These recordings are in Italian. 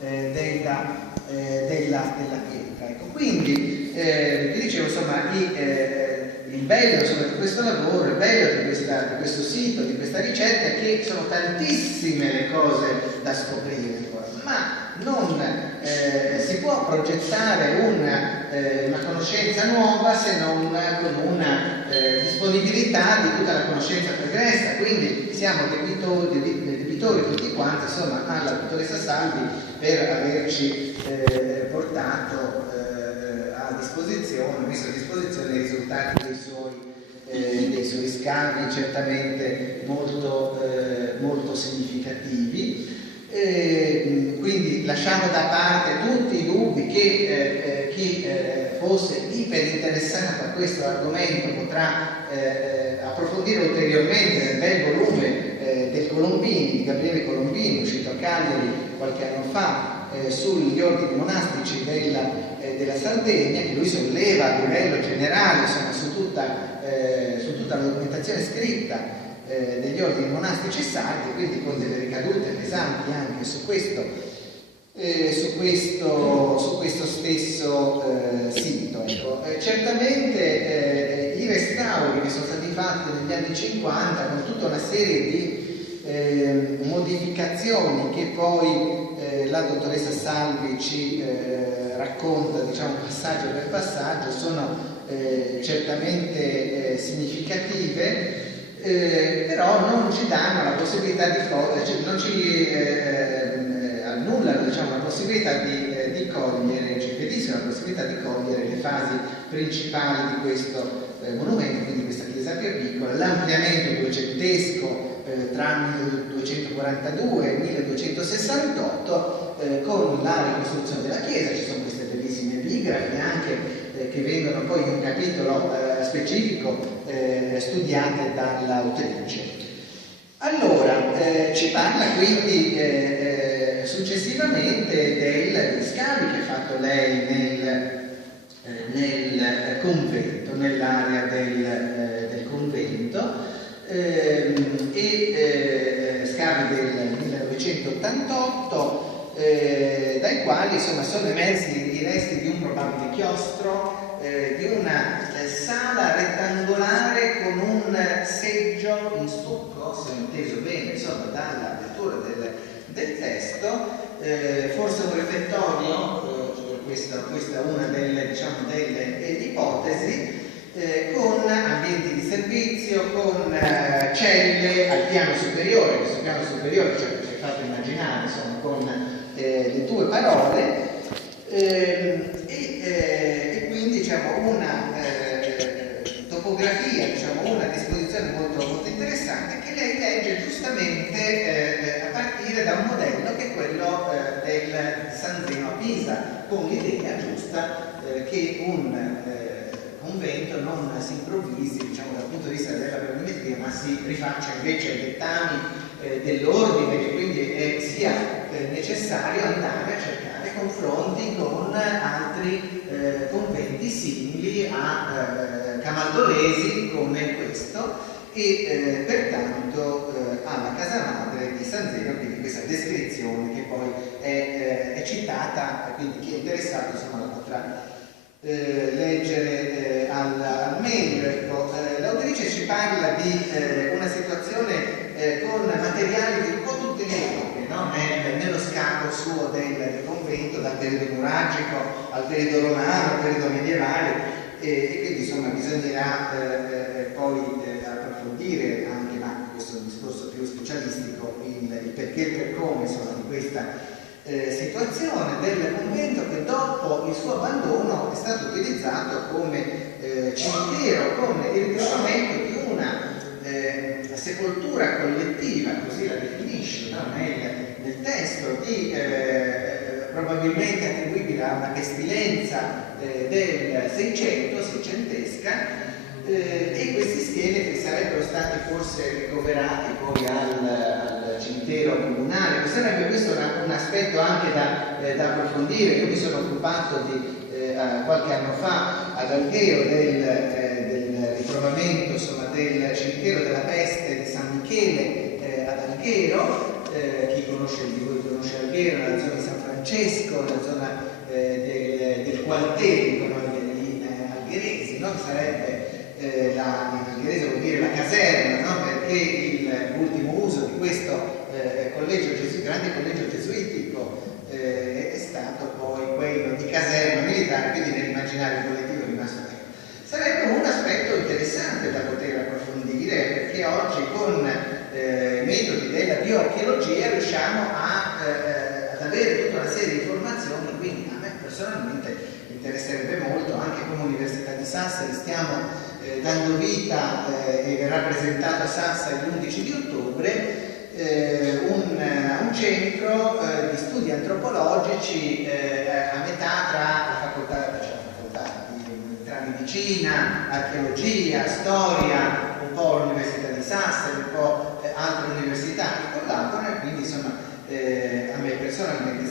della pietra. Ecco, quindi vi dicevo, insomma, il bello, insomma, di questo lavoro, il bello di questo sito, di questa ricerca, è che sono tantissime le cose da scoprire, ma non si può progettare una conoscenza nuova se non con una disponibilità di tutta la conoscenza pregressa. Quindi siamo debitori tutti quanti, insomma, alla dottoressa Salvi per averci portato messo a disposizione i risultati dei suoi scavi, certamente molto significativi. Quindi lasciamo da parte tutti i dubbi che chi fosse iperinteressato a questo argomento potrà approfondire ulteriormente nel bel volume del Colombini, di Gabriele Colombini, uscito a Cagliari qualche anno fa, sugli ordini monastici della Sardegna, che lui solleva a livello generale, insomma, su tutta la documentazione scritta degli ordini monastici sardi, quindi con delle ricadute pesanti anche su questo stesso sito. Ecco. Certamente i restauri che sono stati fatti negli anni 50 con tutta una serie di modificazioni che poi la dottoressa Salvi ci racconta, diciamo, passaggio per passaggio, sono certamente significative, però non ci danno la possibilità non ci annullano, diciamo, la possibilità di cogliere, ci impediscono la possibilità di cogliere le fasi principali di questo monumento, quindi questa chiesa piervicola, l'ampliamento duecentesco tra 1242 e 1268 con la ricostruzione della chiesa. Ci sono queste bellissime epigrafi anche che vengono poi in un capitolo specifico studiate dall'autrice. Allora, ci parla quindi successivamente degli scavi che ha fatto lei nel convento, nell'area del convento, scavi del 1988, dai quali, insomma, sono emersi i resti di un probabile chiostro, di una sala rettangolare con un seggio in stucco, se ho inteso bene, insomma, dalla lettura del testo, forse un refettorio, questa è una delle ipotesi, con ambienti di servizio, con celle al piano superiore. Questo piano superiore, cioè, ci è fatto immaginare, insomma, con le tue parole, e quindi, diciamo, una topografia, diciamo, una disposizione molto interessante che lei legge giustamente a partire da un modello che è quello del San Zeno a Pisa, con l'idea giusta che un convento non si improvvisi, diciamo, dal punto di vista della planimetria, ma si rifaccia invece ai dettami dell'ordine, che quindi sia necessario andare a cercare confronti con altri conventi simili a camaldolesi come questo, e pertanto alla casa madre di San Zeno, quindi questa descrizione che poi è citata, quindi chi è interessato, insomma, la potrà leggere al meglio. Ecco, l'autrice ci parla di una situazione con materiali di un po' tutte le epoche, no? Nello scavo suo del convento, dal periodo nuragico al periodo romano, al periodo medievale, e quindi, insomma, bisognerà poi approfondire anche, ma questo è un discorso più specialistico, il perché e per come, insomma, di questa situazione del convento, che dopo il suo abbandono è stato utilizzato come cimitero, come il ritrovamento di una sepoltura collettiva, così la definisce, no? nel testo, probabilmente attribuibile a una pestilenza del 600-600esca, e questi scheletri sarebbero stati forse ricoverati poi al cimitero comunale. Sarebbe questo un aspetto anche da approfondire. Io mi sono occupato qualche anno fa ad Alghero del ritrovamento, insomma, del cimitero della peste di San Michele ad Alghero. Chi di voi conosce Alghero, nella zona di San Francesco Francesco, la zona del Gualterico, no? Degli Algheresi, no? Che sarebbe l'Algherese vuol dire la caserma, no? Perché l'ultimo uso di questo grande collegio gesuitico è stato poi quello di caserma militare, quindi nell'immaginario collettivo è rimasto lì. Sarebbe un aspetto interessante da poter approfondire, perché oggi con i metodi della bioarcheologia riusciamo ad avere tutta una serie di informazioni, quindi a me personalmente interesserebbe molto, anche come Università di Sassari stiamo dando vita e verrà presentato a Sassari l'11 di ottobre un centro di studi antropologici a metà tra la facoltà tra medicina, archeologia, storia, un po' l'Università di Sassari, un po' altre università che collaborano, e quindi insomma a me personalmente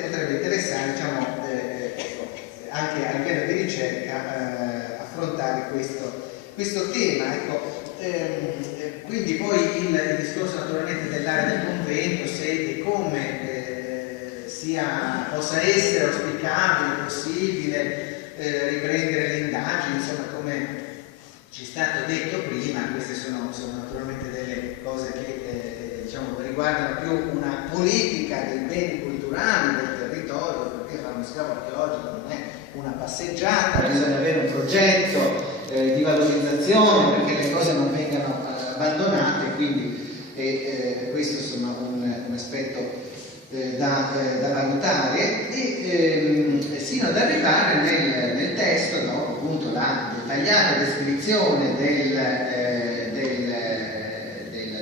potrebbe interessare, diciamo, anche a livello di ricerca affrontare questo tema. Ecco. Quindi poi il discorso naturalmente dell'area del convento, se e come possa essere auspicabile, possibile riprendere le indagini, insomma, come ci è stato detto prima, queste sono naturalmente delle cose che diciamo, riguardano più una politica dei beni culturali del territorio, perché fare uno scavo archeologico non è una passeggiata, bisogna avere un progetto di valorizzazione perché le cose non vengano abbandonate, quindi questo insomma un aspetto da valutare, e sino ad arrivare nel testo, dopo appunto la dettagliata descrizione di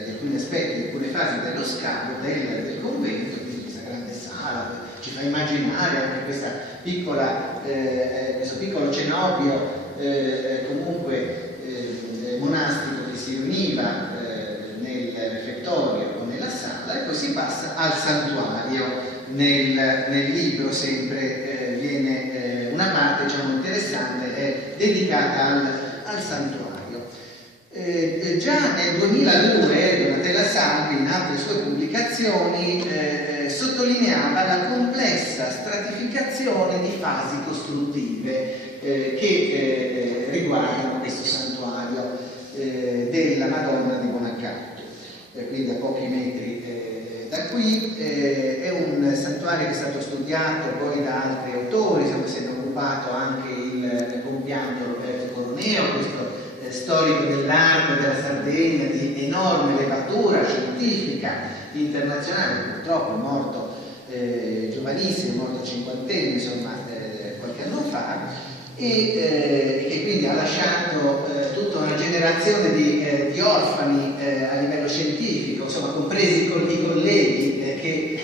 alcuni aspetti, di alcune fasi dello scavo del convento, quindi questa grande sala ci fa immaginare anche questo piccolo cenobio comunque monastico che si riuniva nel refettorio o nella sala, e poi si passa al santuario. Nel libro sempre viene una parte, diciamo, interessante dedicata al santuario. Già nel 2002 Donatella Salvi, in altre sue pubblicazioni, sottolineava la complessa stratificazione di fasi costruttive che riguardano questo santuario della Madonna di Buonaccanto, quindi a pochi metri da qui. È un santuario che è stato studiato poi da altri autori, se ne è occupato anche il compianto Roberto Coroneo, questo storico dell'arte della Sardegna di enorme levatura scientifica internazionale, purtroppo è morto giovanissimo, morto cinquantenne, insomma, qualche anno fa, e che quindi ha lasciato tutta una generazione di orfani a livello scientifico, insomma, compresi i colleghi che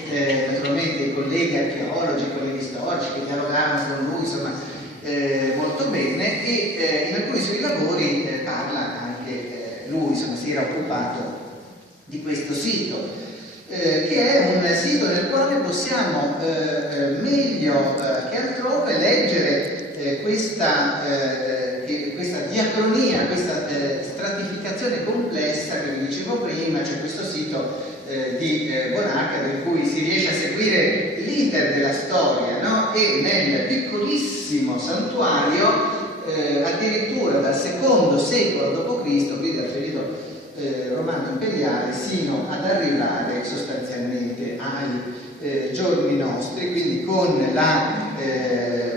naturalmente i colleghi archeologi, i colleghi storici che dialogavano con lui, insomma, molto bene, e in alcuni suoi lavori parla anche lui, insomma, si era occupato di questo sito, che è un sito nel quale possiamo meglio che altrove leggere questa diacronia, questa stratificazione complessa che vi dicevo prima. C'è questo sito di Bonacca in cui si riesce a seguire l'iter della storia, no? E nel piccolissimo santuario, addirittura dal secondo secolo d.C., quindi dal periodo romano imperiale, sino ad arrivare sostanzialmente ai giorni nostri, quindi con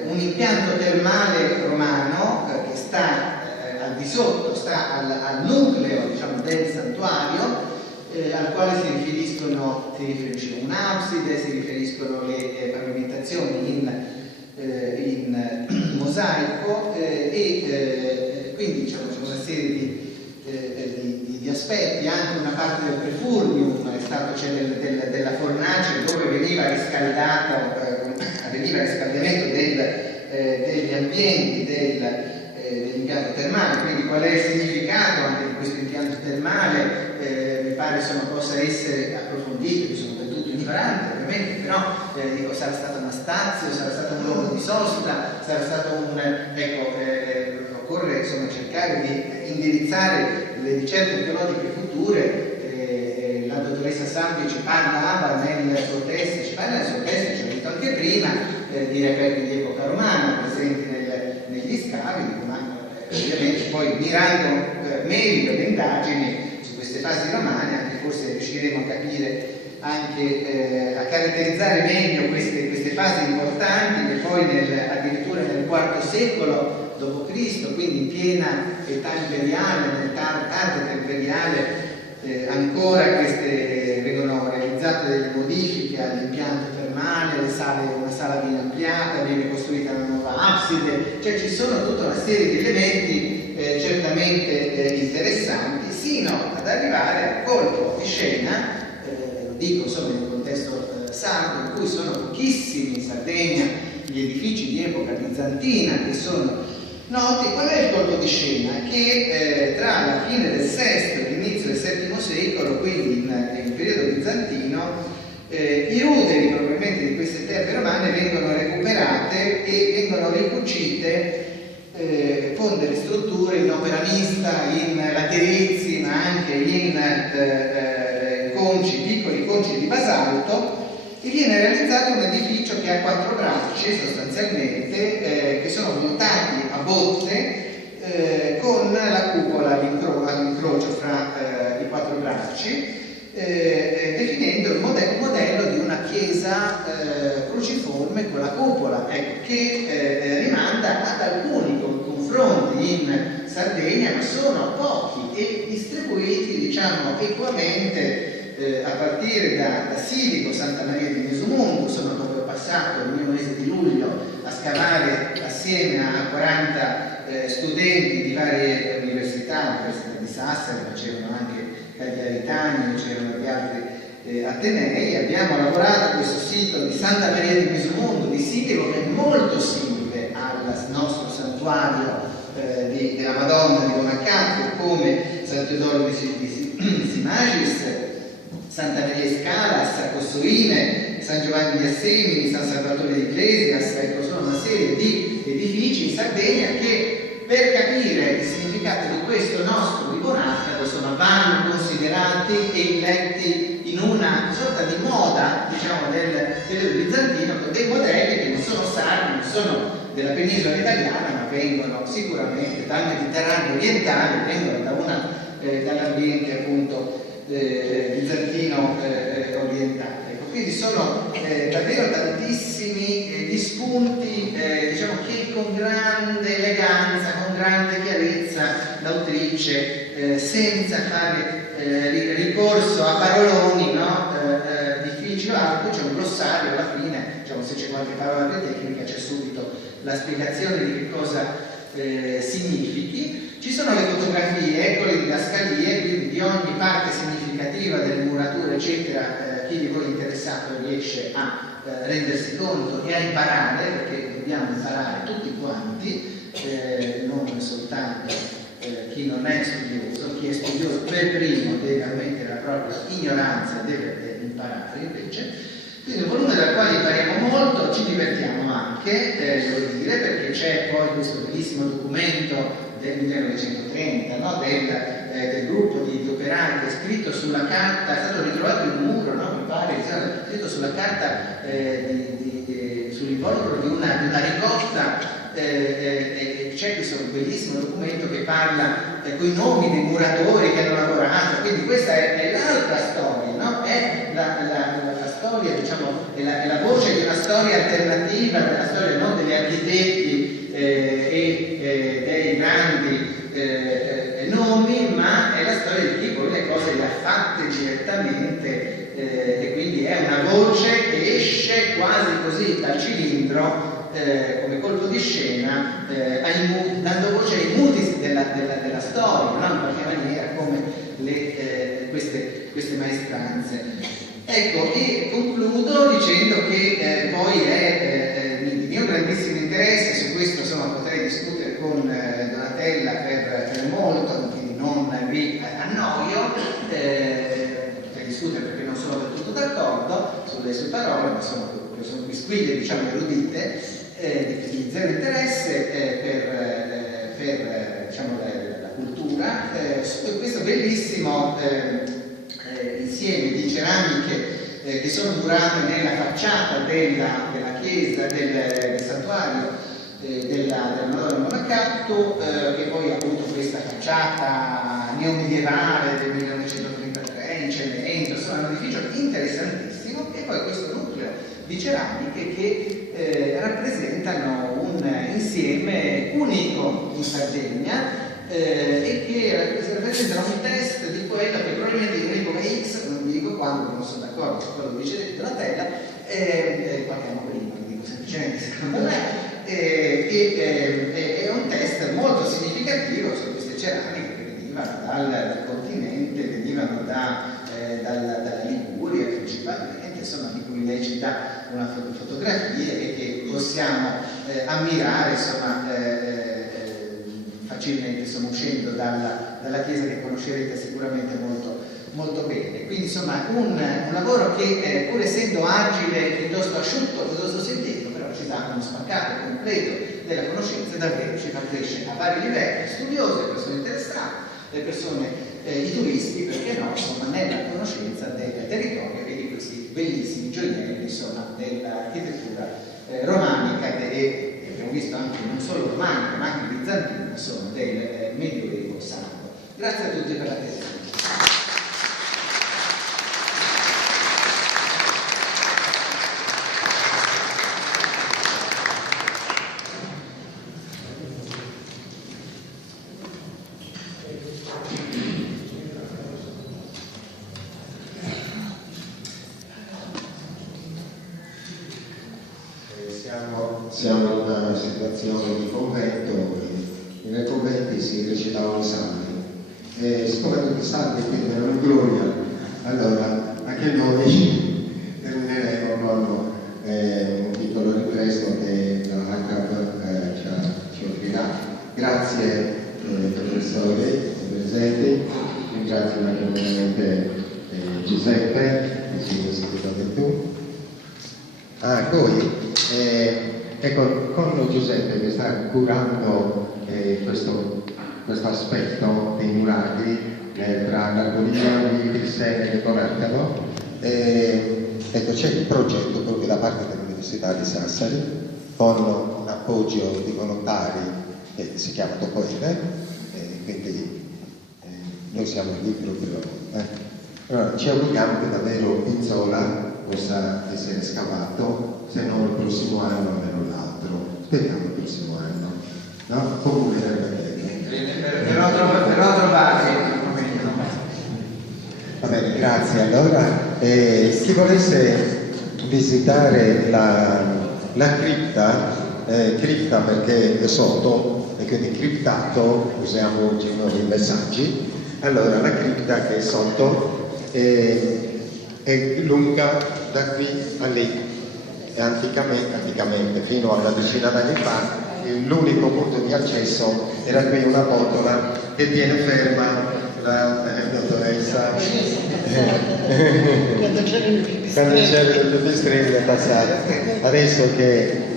un impianto termale romano che sta al di sotto, sta al nucleo, diciamo, del santuario, al quale si riferisce un'abside, si riferiscono le pavimentazioni in mosaico, e quindi diciamo, c'è una serie di aspetti, anche una parte del prefurnium c'è della fornace dove veniva avveniva il riscaldamento degli ambienti dell'impianto termale. Quindi qual è il significato anche di questo impianto termale? Mi pare insomma possa essere approfondito, sono del tutto ignorante ovviamente, però dico, sarà stato Anastasio, sarà stato un luogo di sosta, sarà stato occorre insomma cercare di indirizzare le ricerche archeologiche future. La dottoressa Salvi ci parla nel suo testo di reperti di epoca romana presenti negli scavi, ma ovviamente poi mirando meglio le indagini su queste fasi romane, anche forse riusciremo a capire anche a caratterizzare meglio queste fasi importanti che poi addirittura nel IV secolo d.C., quindi in piena età imperiale, nel tarda età imperiale, ancora vengono realizzate delle modifiche all'impianto termale, una sala viene ampliata, viene costruita una nuova abside, cioè ci sono tutta una serie di elementi certamente interessanti, sino ad arrivare al colpo di scena, lo dico insomma in un contesto sardo, in cui sono pochissimi in Sardegna gli edifici di epoca bizantina che sono noti. Qual è il colpo di scena? Che tra la fine del VI e l'inizio del VII secolo, quindi in periodo bizantino, i ruderi probabilmente di queste terre romane vengono recuperate e vengono ricucite con delle strutture in opera mista, in laterizi, ma anche in conci, piccoli conci di basalto, e viene realizzato un edificio che ha 4 bracci sostanzialmente, che sono montati a botte con la cupola all'incrocio fra i 4 bracci, definendo un modello di una chiesa cruciforme con la cupola, che rimanda ad alcuni confronti in Sardegna, ma sono pochi e distribuiti, diciamo, equamente a partire da Silico, Santa Maria di Mesumundo. Sono proprio passato il mio mese di luglio a scavare assieme a 40 studenti di varie università di Sassari, ma c'erano anche cagliaritani, c'erano gli altri atenei. Abbiamo lavorato a questo sito di Santa Maria di Mesumundo di Silico, che è molto simile al nostro santuario della Madonna di Bonaccato, come San Teodoro di Simagis, Santa Maria Scalas, Cossoine, San Giovanni di Assemini, San Salvatore di Iglesias. Ecco, sono una serie di edifici in Sardegna che, per capire il significato di questo nostro di Bonaccato, vanno considerati e letti in una sorta di moda, diciamo, del periodo bizantino, con dei modelli che non sono sardi, non sono della penisola italiana, ma vengono sicuramente dal Mediterraneo orientale, vengono dall'ambiente appunto bizantino orientale. Ecco, quindi sono davvero tantissimi gli spunti, diciamo, che con grande eleganza, con grande chiarezza l'autrice, senza fare ricorso a paroloni, no? Difficili o altro, c'è un glossario alla fine, diciamo, se c'è qualche parola più tecnica c'è subito la spiegazione di che cosa significhi. Ci sono le fotografie con le didascalie, quindi di ogni parte significativa delle murature, eccetera. Chi di voi interessato riesce a rendersi conto e a imparare, perché dobbiamo imparare tutti quanti, non soltanto chi non è studioso. Chi è studioso per primo deve ammettere la propria ignoranza, deve imparare invece. Quindi un volume dal quale impariamo molto, ci divertiamo anche, devo dire, perché c'è poi questo bellissimo documento del 1930, no? del gruppo di operai, che è scritto sulla carta, è stato ritrovato in un muro, no? Mi pare, è scritto sulla carta sull'involucro di una ricotta. C'è questo bellissimo documento che parla con i nomi dei muratori che hanno lavorato, quindi questa è l'altra storia, no? È la storia, diciamo, è la voce di una storia alternativa, della storia non degli architetti e dei grandi nomi, ma è la storia di chi poi le cose le ha fatte direttamente, e quindi è una voce che esce quasi così dal cilindro, come colpo di scena, dando voce ai muti della storia, no? In qualche maniera, come queste maestranze. Ecco, e concludo dicendo che poi è di mio grandissimo interesse, su questo insomma potrei discutere con Donatella per molto, quindi non vi annoio, per discutere perché non sono del tutto d'accordo sulle sue parole, ma sono quisquiglie, diciamo, erudite, di zero interesse per diciamo, la cultura, su questo bellissimo insieme di ceramiche che sono murate nella facciata della chiesa, del santuario della Madonna di Monacatto, che poi ha avuto questa facciata neomedievale del 1933 in cemento, insomma è un edificio interessantissimo, e poi questo nucleo di ceramiche che rappresentano un insieme unico in Sardegna e che rappresentano un test di quello che probabilmente io dico che X, non vi dico quando, non sono d'accordo su quello che dice Donatella, qualche anno prima, lo dico semplicemente secondo me, è un test molto significativo su queste ceramiche che venivano dal continente, venivano dalla Liguria principalmente, insomma, di cui lei ci dà una fotografia e che possiamo ammirare, insomma, facilmente, insomma, uscendo dalla chiesa che conoscerete sicuramente molto bene. Quindi insomma un lavoro che pur essendo agile, piuttosto asciutto, piuttosto sentito, però ci dà uno spaccato completo della conoscenza, davvero ci fa crescere a vari livelli, studiosi, le persone interessate, le persone, i turisti, perché no, insomma, nella conoscenza del territorio e di questi bellissimi gioielli, insomma, dell'architettura romanica e abbiamo visto anche non solo romanica ma anche bizantina, insomma, del Medioevo sardo. Grazie a tutti per l'attenzione. Siamo in una situazione di convento, e nei conventi si recitavano i salmi, e siccome tutti i salmi quindi erano in gloria, allora anche noi termineremo con un piccolo ripresto che la HACAP ci offrirà. Grazie professori presenti, ringrazio naturalmente Giuseppe, il signor segretario tu. Poi ecco, con Giuseppe che sta curando questo aspetto dei murali tra l'Argolignano, il Crissene e Monacalo, ecco, c'è il progetto proprio da parte dell'Università di Sassari con un appoggio di volontari che si chiama Topoene, quindi noi siamo lì proprio. Allora, ci auguriamo che davvero Pizzola possa essere scavato, se non il prossimo anno almeno l'altro. Speriamo il prossimo anno, no? Comune Però trovare. Va bene, grazie. Allora, chi volesse visitare la cripta perché è sotto e quindi criptato, usiamo oggi nuovi messaggi. Allora, la cripta che è sotto è lunga da qui a lì. Anticamente, fino a una decina d'anni fa, l'unico punto di accesso era qui una botola che tiene ferma la dottoressa quando c'era il pipistrello è passato. Adesso che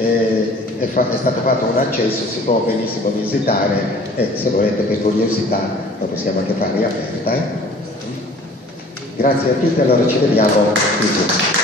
è stato fatto un accesso si può benissimo visitare e se volete per curiosità lo possiamo anche fare aperta. Grazie a tutti, allora ci vediamo qui.